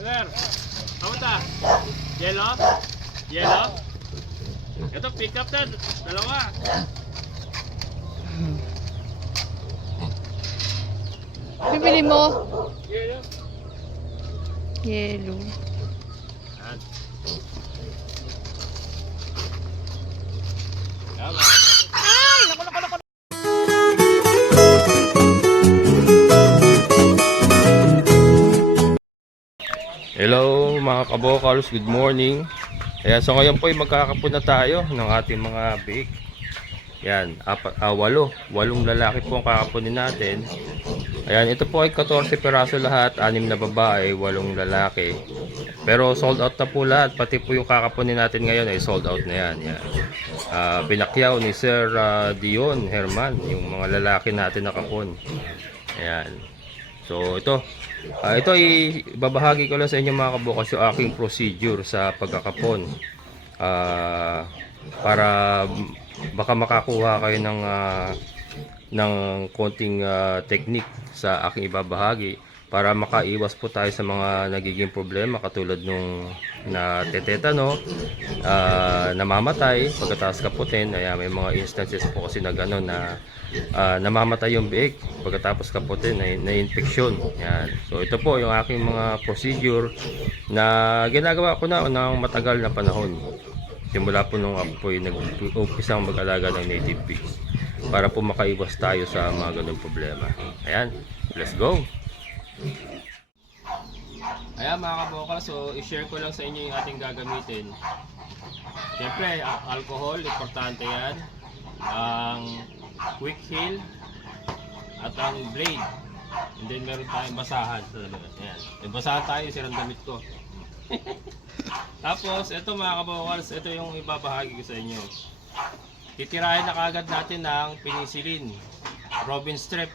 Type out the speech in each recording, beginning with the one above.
Sir, kamusta? Yellow? Yellow? Ito, pick up na. Dalawa. Bibili mo? Yellow. Yellow. Yan. Tama. Ay! Naku, naku, naku. Hello mga kabokals, good morning. Ayan, so ngayon po ay magkakapon na tayo ng ating mga bake. Yan, walong lalaki po ang kakapunin natin. Ayan, ito po ay 14 peraso lahat, 6 na babae, 8 lalaki. Pero sold out na po lahat, pati po yung kakapunin natin ngayon ay sold out na yan. Yan. Pinakyaw ni Sir Dion Herman, yung mga lalaki natin nakapon. Ayan. So ito ay babahagi ko lang sa inyo mga kabukas yung aking procedure sa pagkakapon. Para baka makakuha kayo ng konting technique sa aking ibabahagi para makaiwas po tayo sa mga nagiging problema katulad nung natetetano, namamatay pagkatapos kaputin. Ayan, may mga instances po kasi na gano'n na namamatay yung biik pagkatapos kaputin, na infection. Yan. So ito po yung aking mga procedure na ginagawa ko na ng matagal na panahon. Simula po nung ako po yung nag-umpisang mag-alaga ng native pigs para po makaiwas tayo sa mga ganung problema. Ayan, let's go! Ayan mga kabokal, so i-share ko lang sa inyo yung ating gagamitin. Siyempre, alcohol, importante yan. Ang quick heal at ang blade. And then meron tayong basahan. Ayan, may basahan tayo, sirang damit ko. Tapos, ito mga kabokals, ito yung ibabahagi ko sa inyo. Titirahin na kagad natin ng penicillin. Robin strep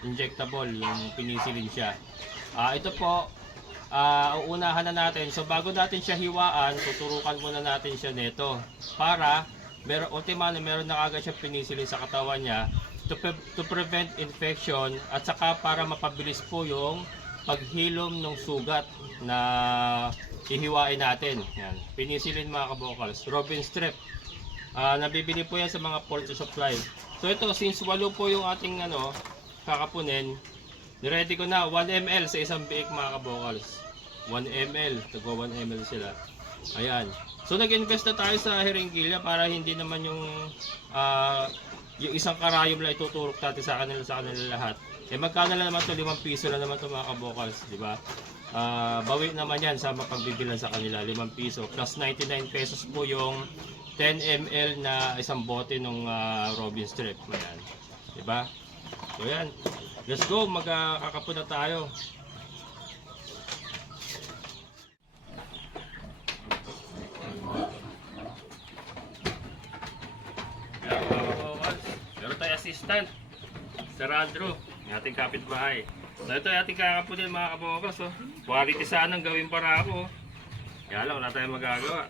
injectable, yung penicillin siya. Ito po, uunahan na natin. So bago natin siya hiwaan, tuturukan muna natin siya nito. Para, meron na kagad siya penicillin sa katawan niya to prevent infection at saka para mapabilis po yung paghilom ng sugat na hihiwain natin. Yan. Penicillin mga kabokals. Robin strep. Nabibili po yan sa mga poultry supply. So ito, since 8 po yung ating kakapunin, niready ko na 1 ml sa isang biik mga kabokals. 1 ml. Tagwa 1 ml sila. Ayan. So nag-invest na tayo sa Heringilla para hindi naman yung isang karayom lang ituturok natin sa kanila lahat. Magkano lang naman to, 5 piso lang naman to mga kabokals, di ba? Bawi naman yan sa mapagbibilan sa kanila, 5 piso. Plus 99 pesos po yung 10 ml na isang bote ng Robin strep. Ayan. Di ba? So yan. Let's go, magkakapon na tayo. Ayan mga kabokals. Meron tayo assistant. Sir Andrew, yung ating kapitbahay. So ito yung ating kakapunin mga kabokals. Quality sana ang gawin para ako. Kaya lang, wala tayong magagawa.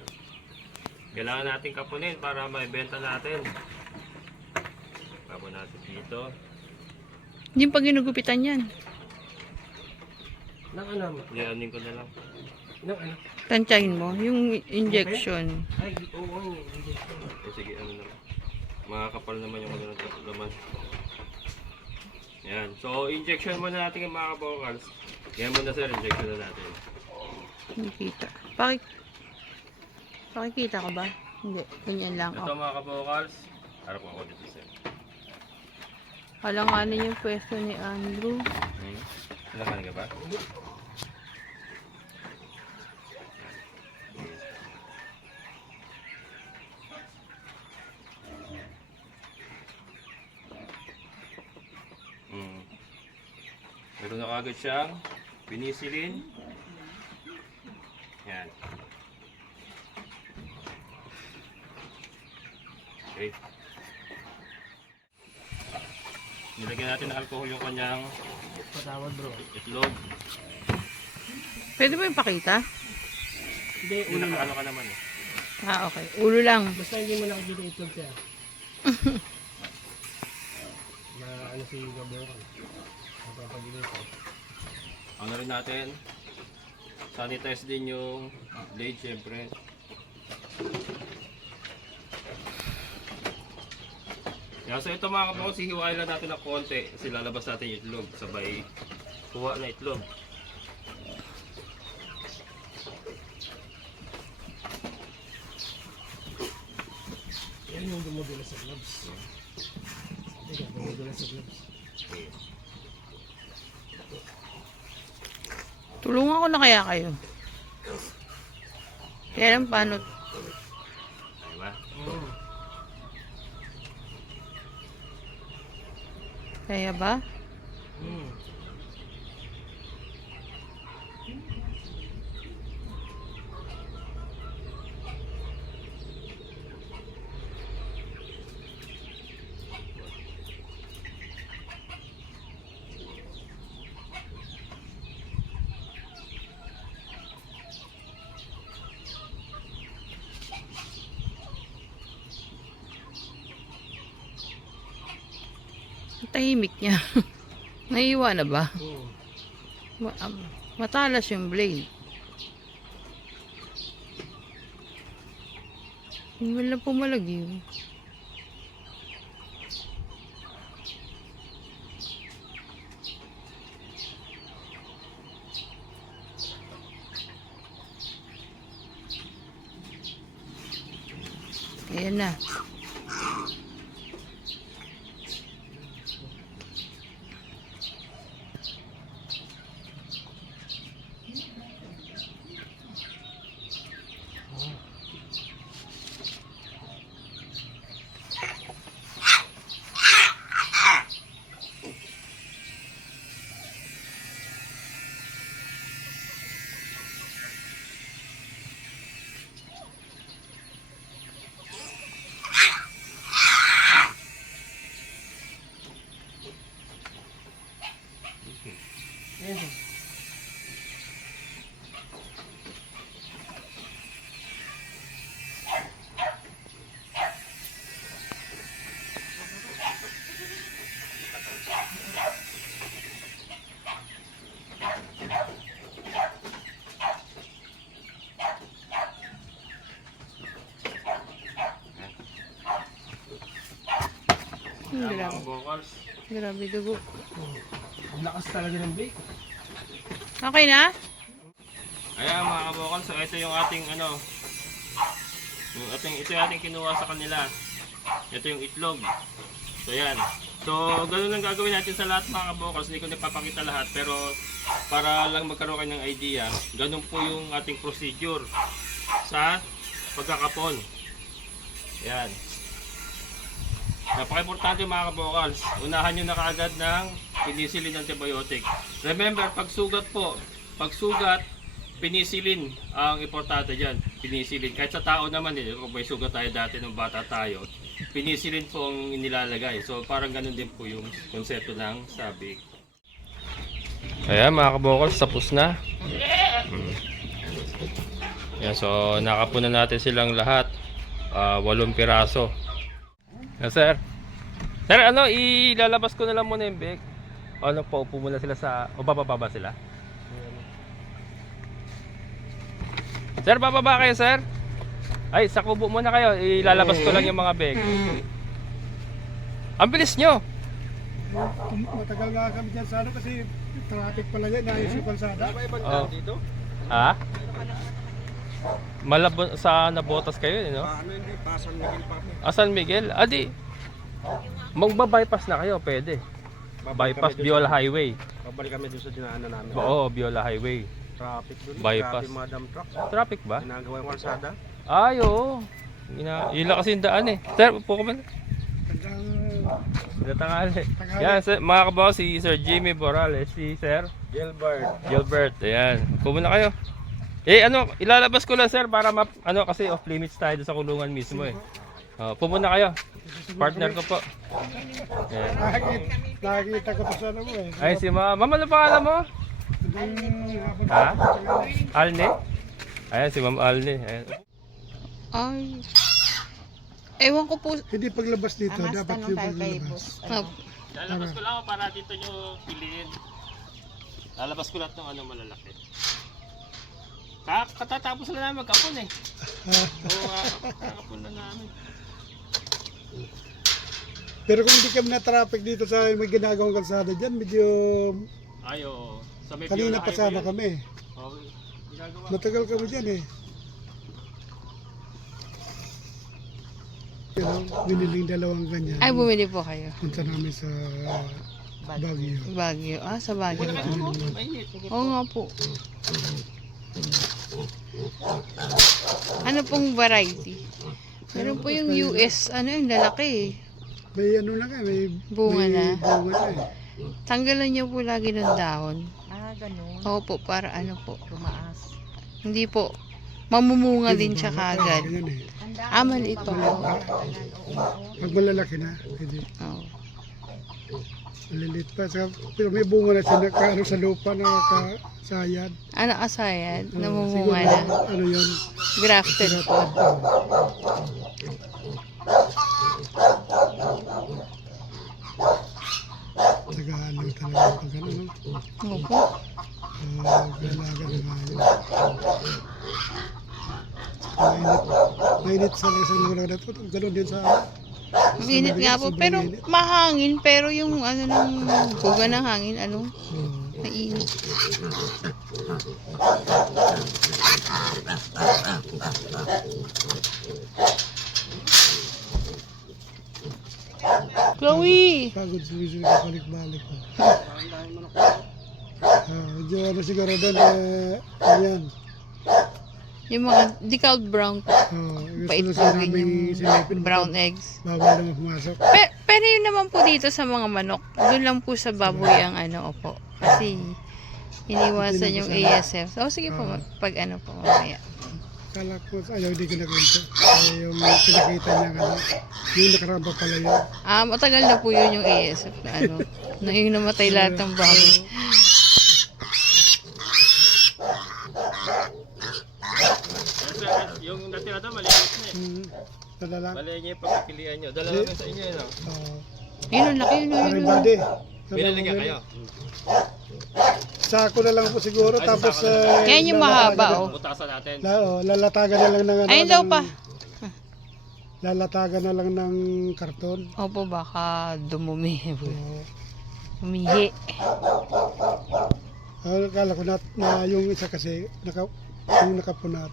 Kailangan natin kapunin para maibenta natin. Kapon natin dito. Hindi pa ginugupitan yan. Nang ano? Yanin ko na lang. Nang ano? Tansyahin mo, yung injection. Ay, oo. Sige, ano naman. Makakapal naman yung ano naman. Yan. So, injection muna natin yung mga kabokals. Yan muna sir, injection na natin. Hindi kita. Pakikita ka ba? Hindi. Ganyan lang. Ito mga kabokals. Harap ako dito sir. Halanganin yung pwesto ni Andrew. Halanganin ka ba? Meron na kagad siyang penicillin. Yan. Okay. Nilagyan natin ng alcohol yung kanyang patawad bro. Itlog. Pwede ba yung pakita? Hindi, ulo na ano ka naman eh. Okay. Ulo lang. Basta hindi mo nakikita itlog siya. Na ano si Gabor. Ano rin natin Sanitize din yung blade syempre. Yan, so ito mga kabukals, hihiwain lang natin ng konti kasi lalabas natin yung itlog sabay kuha na itlog. Yan yung dumudula sa gloves. Yan, dumudula sa gloves. Tulungan ko na kaya kayo. Kaya lang paano? Diba? Kaya ba? Ang tahimik niya. Naiiwa na ba? Matalas yung blade. Wala pumalagi. Ayan na. Mga Grabe. kabukals. Grabe dugo. Ang lakas talaga ng bake. Okay na? Ayan mga kabukals, so ito yung ating ito yung ating kinuha sa kanila. Ito yung itlog. So yan. So ganun lang gagawin natin sa lahat mga kabukals. Hindi ko napapakita lahat pero para lang magkaroon kayo ng idea, ganun po yung ating procedure sa pagkakapon. Yan. Napaka-importante mga kabukals. Unahan nyo na kaagad ng penicillin antibiotic. Remember, pag sugat, penicillin ang importante dyan. Penicillin. Kahit sa tao naman, kung may sugat tayo dati nung bata tayo, penicillin po ang inilalagay. So parang ganun din po yung konsepto ng sabik. Ayan mga kabukals, tapos na. Yan, so nakapunan natin silang lahat. 8 piraso. Yes, sir. Sir, ilalabas ko na lang muna yung bag. Paupo muna sila sa... O bababa ba sila? Sir, bababa kayo, sir? Ay, sa kubo muna kayo. Ilalabas ko lang yung mga bag. Ang bilis nyo! Matagal nga kami dyan sa kasi traffic pala yan. Naayos yung kalsada. Oh. Ha? Malabo sa nabotas kayo, no? Hindi pa, San Miguel pa. San Miguel? Adi. Magba-bypass na kayo, pwede. Bypass Biola Highway. Babalik kami doon sa dinaanan namin. Oo, Biola Highway. Traffic doon. Bypass. Grabe madam truck. Traffic ba? Ginagawa yung kalsada. Ay, oo. Yun lang kasi yung daan eh. Sir, upo ka man. Tanghali. Yan, sir, mga kabaw, si Sir Jimmy Borales, si Sir Gilbert. Ayan. Upo muna kayo. Ilalabas ko lang sir para kasi off limits tayo sa kulungan mismo eh. Pumunta kayo. Partner ko po. Ayan. Nakikita ko to sa mo eh. Ay si Mama, ano pangalan mo? Ha? Alne? Ayan si Ma'am Alne. Ayan. Ay. Ewan ko po. Hindi paglabas dito, dapat yung paglabas. Lalabas ko lang ako para dito nyo piliin. Lalabas ko lahat ng malalaki. Katatapos na namin magkapon eh. Oo, kakapon na namin. Pero kung hindi kami na-traffic dito sa may ginagawang kalsada dyan, medyo Ay, oo. Sa may kanina Piola pa sana Highway yun. kami. Okay. Ginagawa. Matagal kami dyan eh. Pero biniling dalawang ganyan. Ay, bumili po kayo. Punta namin sa Baguio. Baguio. Ah, sa Baguio. Wala kayo mo. Mainit. Oo nga po. Ano pong variety? Meron po yung US, ano yung lalaki eh. May ano na nga, may Bunga na. bunga na eh. Tanggalan niyo po lagi ng dahon. Ah, ganun. Opo, para ano po. Tumaas. Hindi po. Mamumunga din siya kagad. Ganyan eh. Ah, maliit pa po. Pag malalaki na, pwede. Oo. Malilit pa. Pero may bunga na siya na sa lupa na nakasayad. Ano asayad? Siguro, Namumunga na. ano yun? Grafted po. Tagaan lang talaga pag ano, no? Opo. Galaga na nga yun. Mainit sa isang lugar na ito. Ganun din sa Ang init nga po. Pero mahangin. Pero yung ano ng buga ng hangin, ano, mainit. Chloe! pagod sumisip ka balik-balik. Medyo ano siguro doon, ayan. Yung mga decaled brown po. Gusto Pait na po siya yun namin yung silipin. brown eggs. Bawal naman pumasok. Pero yun naman po dito sa mga manok. Doon lang po sa baboy ang ano, opo. Kasi iniwasan yung ASF. So, sige po, pag ano po mamaya. Kala ko, ayaw hindi ko nakwento. Yung pinakita niya ano, yung nakaraan pa pala yun. Matagal na po yun yung ASF na ano. Na yung namatay lahat ng baboy. Yung natira doon, maliit na eh. Dala lang. Mali niya yung pagpipilian nyo. Dala lang sa inyo yun. Yun, ang laki yun. Parang body. Pinali ka kayo. Sako na lang po siguro. Ay, Tapos, sako na Yan yung mahaba, oh. Butasan natin. lalatagan na lang ng ano. Ayun daw pa. Lalatagan na lang ng karton. Opo, baka dumumi. Oo. Umihi. Kala ko na yung isa kasi yung nakapunat.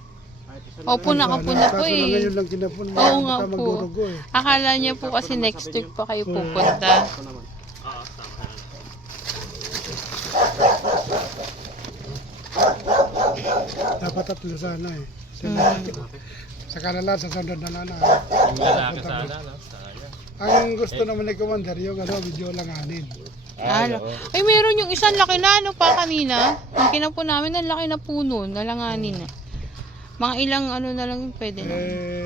Opo, nakapuna po Kaso lang eh. ngayon lang kinapun. Oo nga baka po. magdurugo eh. Akala niya po kasi next week pa kayo pupunta. Oo, tama. Dapat tatlo sana eh. Sa kanalan, sa sunod na lana. Yung lalaki sana, no? Sayang. Ang gusto naman ni Commander, yung ano, video langanin. Ano? Ay, meron yung isang laki na ano pa kanina. Yung kinapo namin, ang laki na puno. Nalanganin na. Mga ilang ano na lang yung pwede na.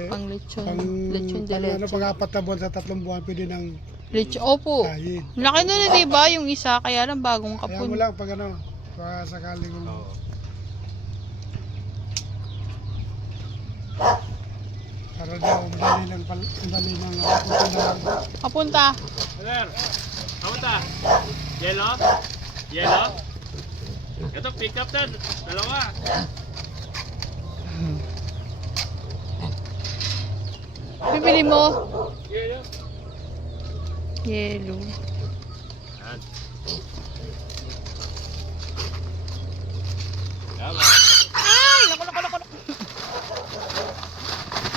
Pang lechon. Lechon de Ano, leche. pag-apat na buwan sa 3 buwan, pwede nang Lechon. Opo. kain. Laki na na, diba? Yung isa, kaya lang bagong Kaya kapun. mo lang pag ano, pag sakaling para daw, madali ng punta na lang. Kapunta. Sir, kamusta? Yellow? Yellow? Ito, pick up na. Dalawa. Bibili mo. Yellow. Yellow. Yan. Tama. Ay! Naku, naku, naku, naku.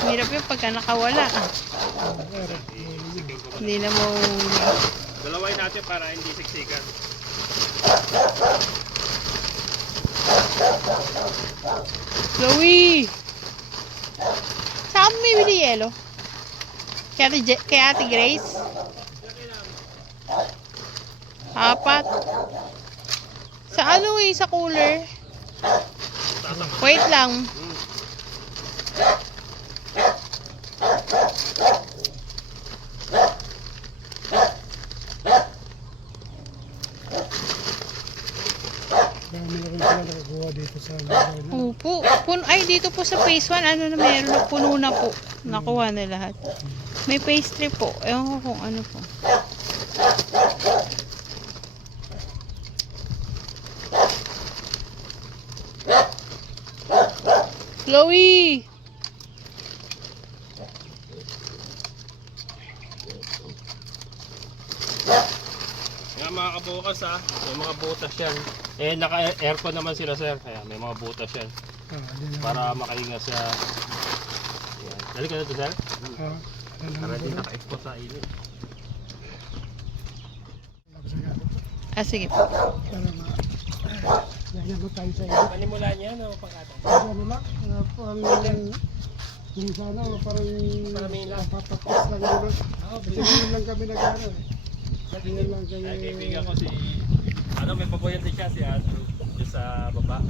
Hirap yun pagka nakawala. Hindi na mo... Dalawain natin para hindi siksikan. Chloe! Saan mo bibili yelo? Kay Ate Grace? 4. Sa ano eh, sa cooler. Wait lang. Dami na rin pala nakakuha dito sa lugar na. Opo. Ay, dito po sa phase 1, ano na meron na puno na po. Nakuha na lahat. May pastry po. Ewan ko kung ano po. Chloe! Nga mga kabukas ha, may mga butas yan. Eh naka-aircon naman sila sir, kaya may mga butas yan. Para makahinga sa... Yan. Dali ka na to sir? Para din naka-expose sa init. Ah, sige po. Ganyan mo tayo sa iyo. Panimula niya, no? Pangkatan. Ano lang, parang yung sana, parang papatapos lang yun. Ganyan lang kami nag-ano eh. Ganyan lang kami. Ay, kaibigan ko si... Ano, may paboyan din siya, si Andrew. Yung sa baba.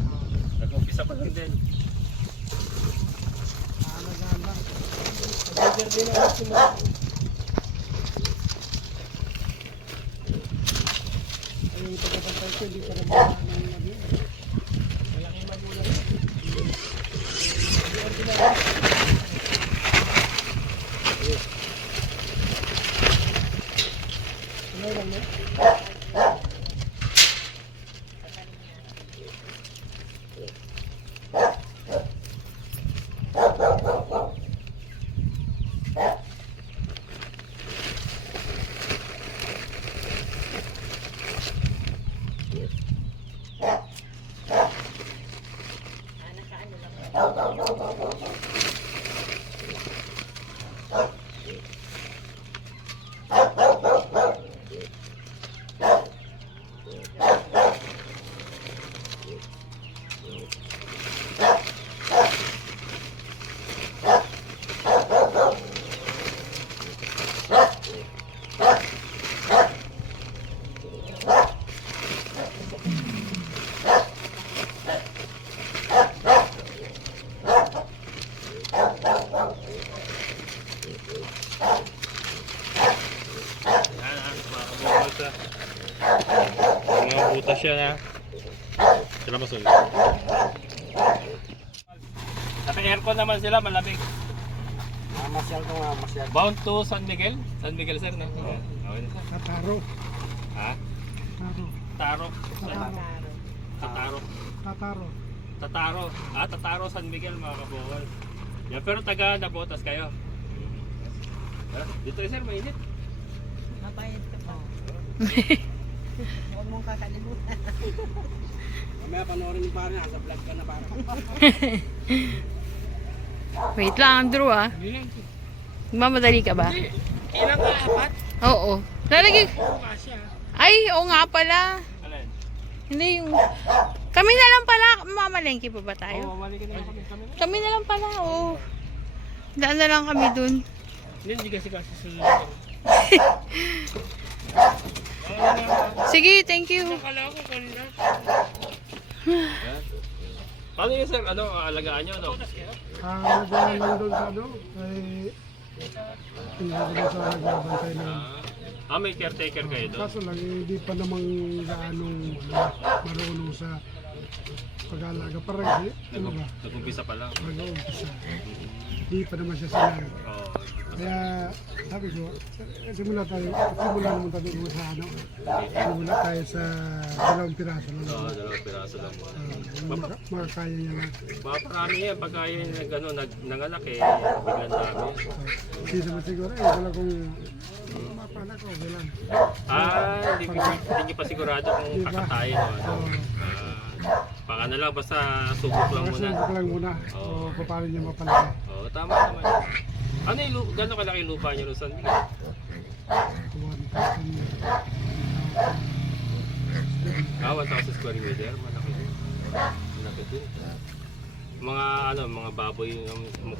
Nag-umpisa pa lang din. Alagaan lang. Pag-order din ako sila. Ayun, pagkakantay ko, hindi pa naman ng nabi. Malaki magulang. Ano lang mo? Mga butas siya na. Sila ba sulit? Naka-aircon naman sila, malamig. Masyal ko nga, masyal. Bound to San Miguel? San Miguel sir, no? Okay na. Tataro. Ha? Tataro. Tataro. Tataro. Tataro. Tataro. Ah, Tataro San Miguel mga kabukal. Yan, pero taga Nabotas kayo. Dito sir, mainit. Mapait ka pa. Huwag mong kakalimutan. Mamaya panoorin yung pare, nasa vlog ka na pare. Wait lang, Andrew ah. Mamadali ka ba? Ilang ka, apat? Oo. Lalagay. Kasya. Ay, oo nga pala. Alin? Hindi yung... Kami na lang pala. Mamalengke pa ba tayo? Oo, mali ka na kami. Kami na lang pala, oo. Daan na lang kami dun. Hindi kasi susunod. Sige, thank you. Akala ko kanina. Paano yun sir? Ano, alagaan nyo? Ano? Nagawin lang doon sa ano, ay pinagawin sa nagbabantay na. May caretaker kayo doon? Kaso lang, hindi pa namang gaanong marunong sa pag-alaga. Parang, ano ba? Nag-umpisa pa lang. Mag-uumpisa. Hindi pa naman siya sanay. Oo. Kaya sabi ko, simula naman tayo sa ano, simula tayo sa 2 piraso lang. Oo, 2 piraso lang mo. Makakaya niya lang. Marami yan. Pagka yun nanganak eh, biglang dami. Hindi naman siguro, wala kung mapala ko, wala. Hindi pa sigurado kung kakatayin o ano. Baka na lang, basta subok lang muna. Subok lang muna, o paano niya mapalaki. Oo, tama naman. Ano yung gano'ng kalaki yung lupa niyo San Miguel? 1,000 square meter, malaki din. Malaki din. Mga mga baboy,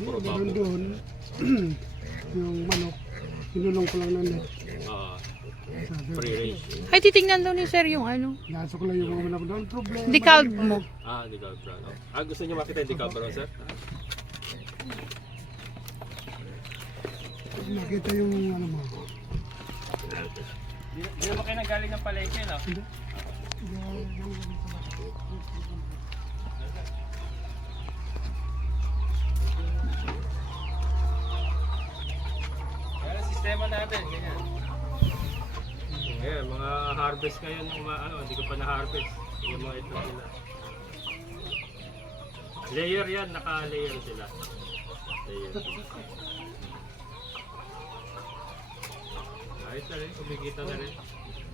puro baboy. Doon, yung manok, inulong ko lang na net. Oo. Free range. Ay, titignan daw ni sir yung ano. Nasok lang yung mga manok doon. Problema. Decalb mo. Decal brown. Gusto niyo makita yung decal brown, sir? Nakita yung ano mo. Hindi naman kayo nagaling ng palengke, no? Kaya ang sistema natin, ganyan. Ngayon, mga harvest ngayon, hindi ko pa na-harvest. Yung mga ito nila. Layer yan, naka-layer sila. Layer. Ayos na rin, kumikita na rin.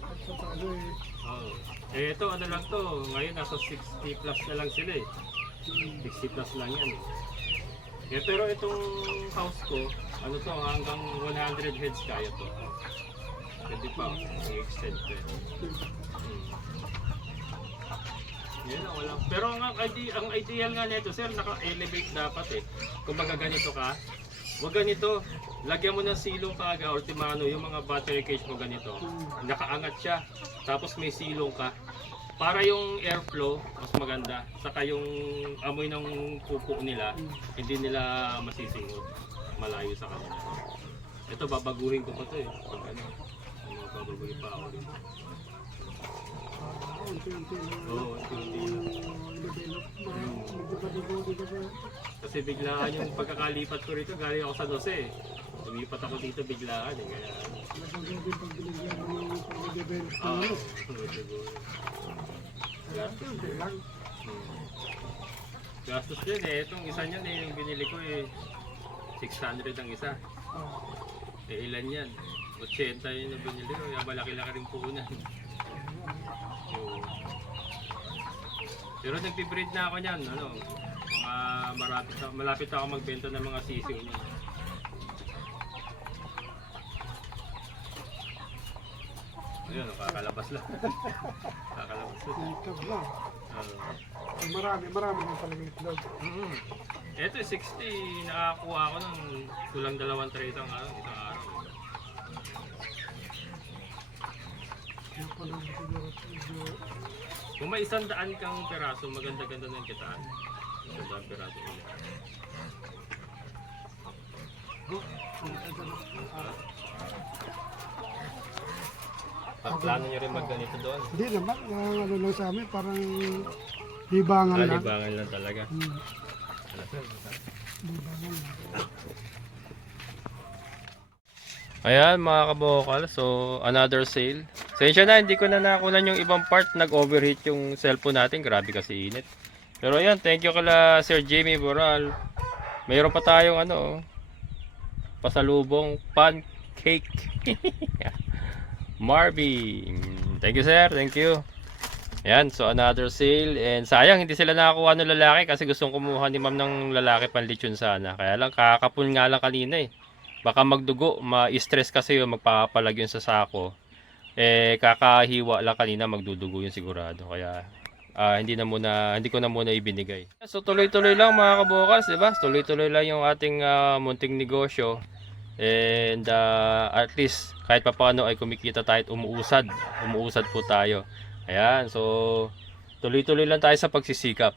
At sa ano eh. Oh. Eh ito ano lang to, ngayon nasa 60 plus na lang sila eh. 60 plus lang yan eh. Eh, pero itong house ko, ano to, hanggang 100 heads kaya to. Pwede pa, i-extend to eh. Yan lang, wala. Pero ang ideal nga nito, sir, naka-elevate dapat eh. Kung baga ganito ka, wag ganito. Lagyan mo ng silong kaga, ultimano, yung mga battery cage mo ganito. Nakaangat siya, tapos may silong ka. Para yung airflow, mas maganda. Saka yung amoy ng pupo nila, hindi nila masisingod. Malayo sa kanila. Ito, babaguhin ko pa ito eh. Pag ano, babaguhin pa ako dito. Unti-unti na. Oo, unti-unti na. Develop. Magdiba-diba. Kasi biglaan yung pagkakalipat ko rito, galing ako sa Jose eh. Lumipat ako dito biglaan eh. Kaya, Nagagawin pag binigyan mo yung pag-develop. oo, siguro. Unti lang. Gastos din eh. Itong isa niyan eh, yung binili ko eh. 600 ang isa. Eh ilan yan? 80 yun yung binili ko. Kaya malaki-laki rin puhunan. So, pero nagbe-breed na ako niyan. Ano, mga malapit ako magbenta ng mga sisiw niyan. Ayun, kakalabas lang. Kakalabas lang. Itlog lang. Marami ng talagang itlog. Ito 60, nakakuha ako ng kulang 2 tray isang araw. Yung pala siguro medyo Kung may 100 kang peraso, maganda-ganda ng kitaan. 100 peraso ulit. Plano nyo rin magganito doon? hindi naman, ano lang sa amin, parang libangan lang. Libangan lang talaga. Libangan lang. Ayan mga kabokal, so another sale. Sensya na, hindi ko na nakunan yung ibang part, nag-overheat yung cellphone natin, grabe kasi init. Pero ayan, thank you kala Sir Jamie Boral. Mayroon pa tayong ano, pasalubong pancake. Marby. Thank you sir, thank you. Ayan, so another sale. And sayang, hindi sila nakakuha ng lalaki kasi gustong kumuha ni ma'am ng lalaki panlitsyon sana. Kaya lang, kakapun nga lang kanina eh. Baka magdugo, ma-stress kasi yung magpapalag yun sa sako. Eh, kakahiwa lang kanina, magdudugo yun sigurado. Kaya, hindi ko na muna ibinigay. So, tuloy-tuloy lang mga kabukas, diba? Tuloy-tuloy lang yung ating munting negosyo. And at least kahit papaano ay kumikita tayo at umuusad po tayo. Ayan, so tuloy-tuloy lang tayo sa pagsisikap.